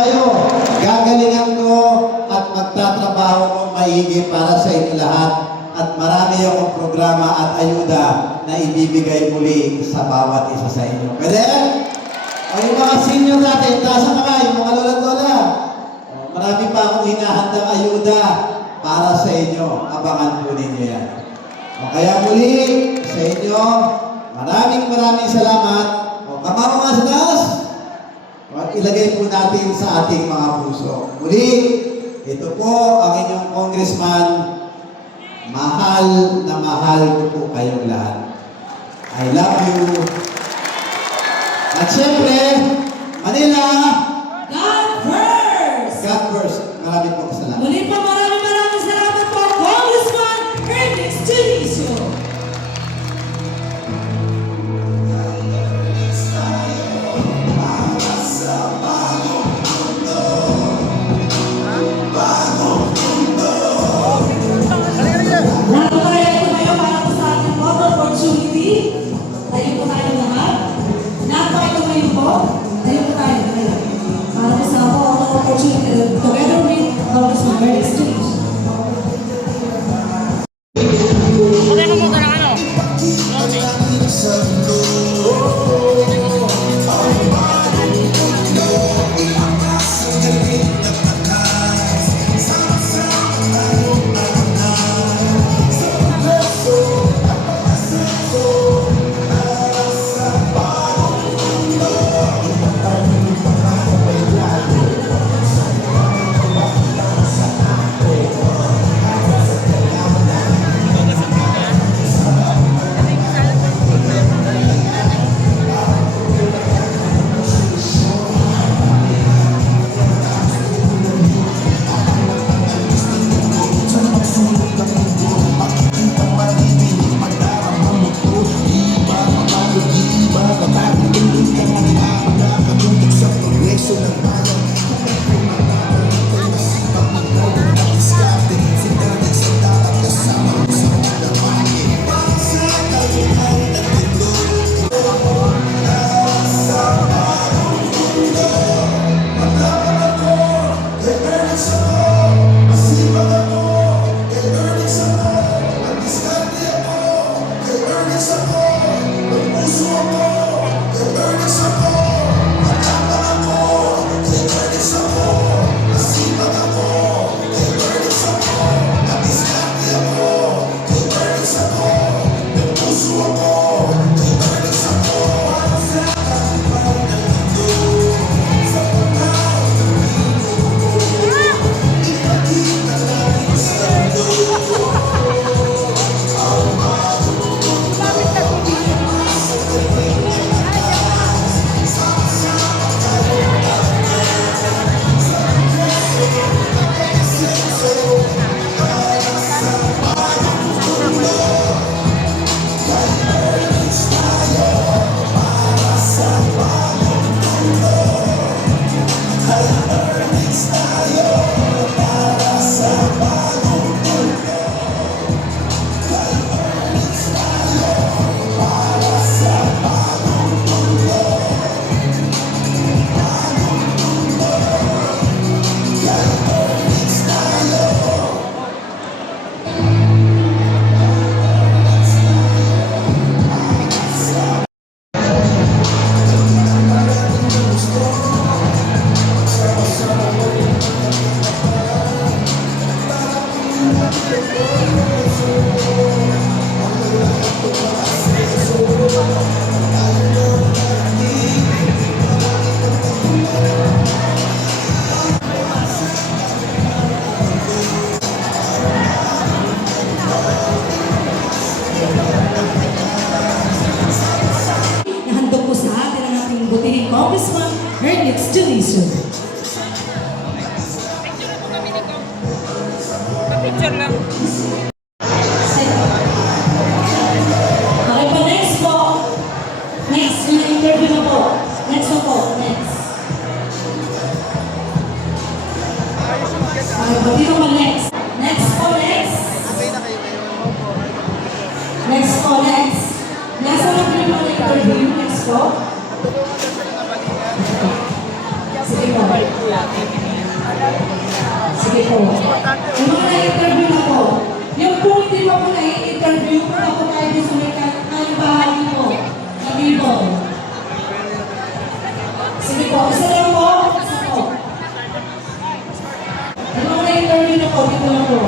tayo. Gagalingan ko at magtatrabaho ng maigi para sa inyo lahat. At marami akong programa at ayuda na ibibigay muli sa bawat isa sa inyo. Pwede? O yung mga senior natin, taas ang kamay, yung mga lola-lola. Marami pa akong hinahandang ayuda para sa inyo. Abangan po ninyo yan. O kaya muli sa inyo, maraming salamat. O kamao nga sa taas. Ilagay po natin sa ating mga puso. Muli, ito po ang inyong congressman. Mahal na mahal ko po kayong lahat. I love you. At syempre, Manila, God first! God first. Maraming po salamat. Muli po maraming salamat po, Congressman Ernest Tenicio. Tayo po tayo lahat. Napakitumayo po. Tayo po tayo. Sige po. Yung mga na-interview na po. Yung po hindi pa po na-interview, kung ako tayo gusto may kanyang bahagi po. Hindi po. Sige po. Isa lang po. Isa po. Yung mga na-interview na po, dito lang po.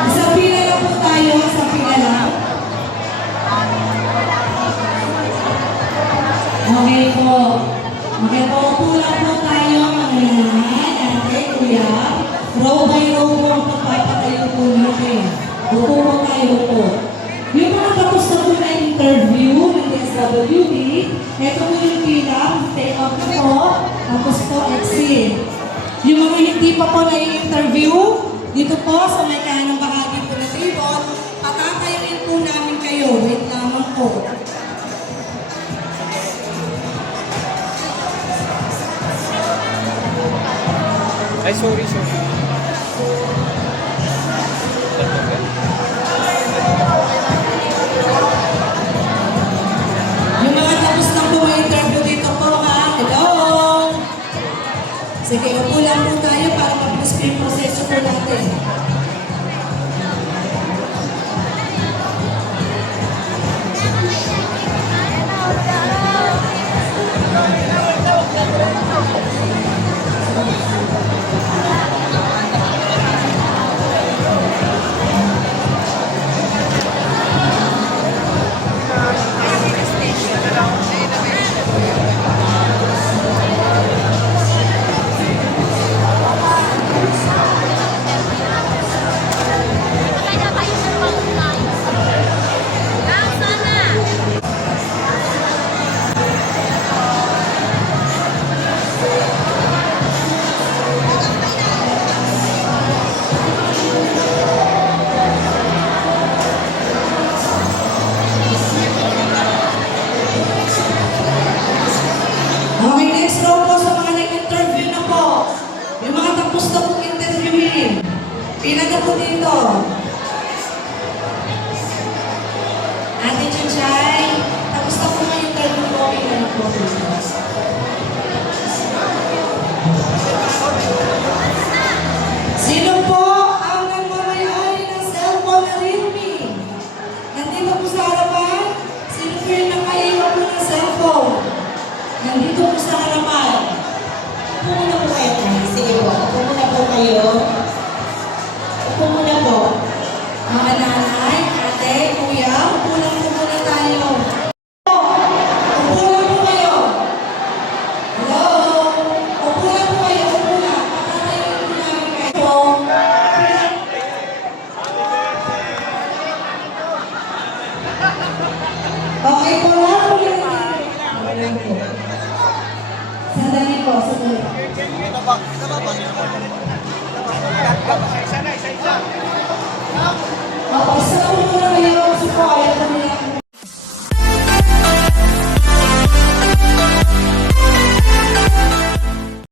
Isang pila lang po tayo. Isang pila lang. Okay po. Okay po. Pulang po tayo mga lahat. Okay, kuya. Row by row po ang pagpapatayo po natin. Upo po tayo po. Yung mga tapos na po na interview ng DSWD, ito po yung pila. Take off na po. Tapos po exit. Yung mga hindi pa po na-interview, dito po sa may kanang bahagi po na table, patatayuin po namin kayo. Wait lamang po. Ay, sorry. Yung mga tapos na po may interview dito po ha. Hello! Sige, upo lang po tayo para mapos po yung proseso po natin. Okay, next row po sa mga nag-interview na po. Yung mga tapos na po interviewin. Pila na po dito. Ate Chuchay, tapos na po mga interview po. Pila na po dito. Sino po ang nagmamayari ng cellphone na Realme? Nandito po sa harapan. Sino po yung nakaiwa po ng cellphone? Nandito po sa harapan. Upo muna po kayo. Sige po. Upo muna po kayo. Upo muna po. Mga nanay, ate, kuya, upo lang po muna tayo. Upo lang po kayo. Hello? Upo lang po kayo. Upo lang. Patatayin po namin kayo. Okay po lang. Okay po. Sandali po, sandali.